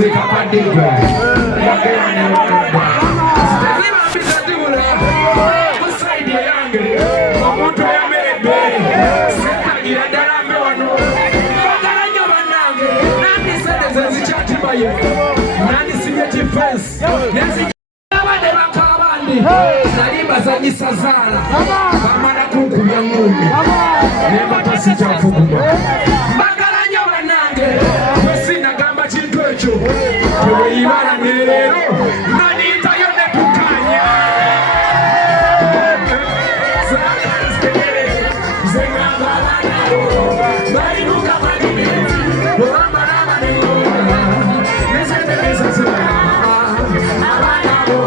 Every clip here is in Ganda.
muzika padiga musaidi yange omuntu yamedde sekagira dalambe wano bagala nnyo bannange nandisedeze zikyatimbaye nandisibye kifensi abadde bakabandi nali mbazanyisa zaala bamala kunkubya ngumbi nembata sikyafuguma bagala nnyo bannange bwesinagamba kintu ekyo teweibala nereero naniitayo netukanya zengamba abaanabo balimuka magimenti olwambalaba nengola nezetemesasira abaanabo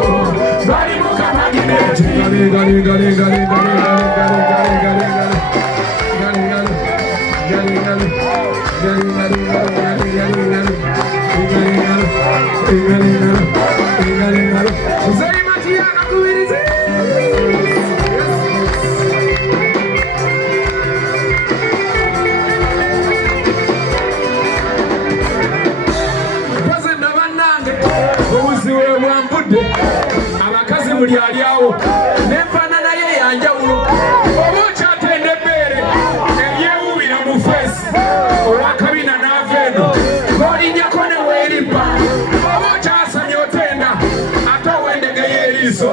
balimuka magimenti abakazi buli alyawo nenfaanana ye yanjawulo oba okyatenda ebbeere ebyewuubira mu feesi olwakabina n'ava eno ng'olinnyako ne weerippa oba okyasanye otenda ate ow'endege y'eriiso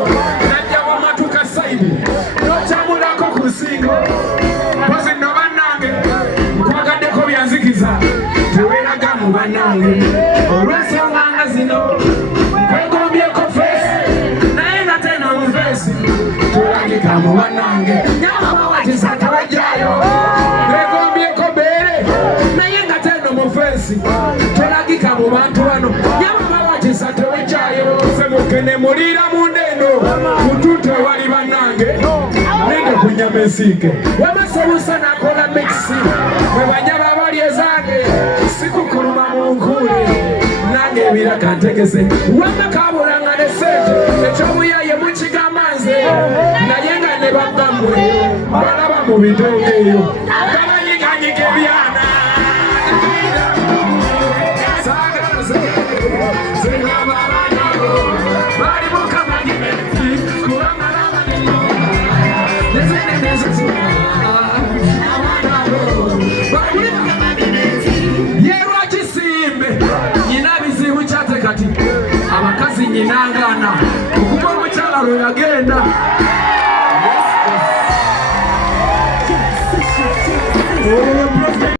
najja wamatuka sayidi n'okyamulako ku nsingo mpozi nno bannange nkwagaddeko byanzikiza teweeraga mu bannange olw'ensonga nga zino tulagika mu bannange nyamabawatiza tewejjayo negombyeko beere naye nga teno mu feesi tulagika mu bantu bano nyamabawatiza tewejjayo semukene muliira mu ndendo mutute wali bannange nenge kunyama ensiike wamasebusa nakola mixi mwe banyaba bali ezange sikukuluma mu nkuule nange ebiraka ntegese wamakabulanga ne sente ekyobuyaye mukigamba nze naye nga ne babbamwe balaba mu bidongo eyo babanyiganyiga ebyana zengamba abaanabo bali mukamagimenti kubamalaba nezenemezezua abaanabo bali mukamagimenti yerwakisimbe nyina bizibu kyate kati abakazi nyinangana okuba omukyala lwe yagenda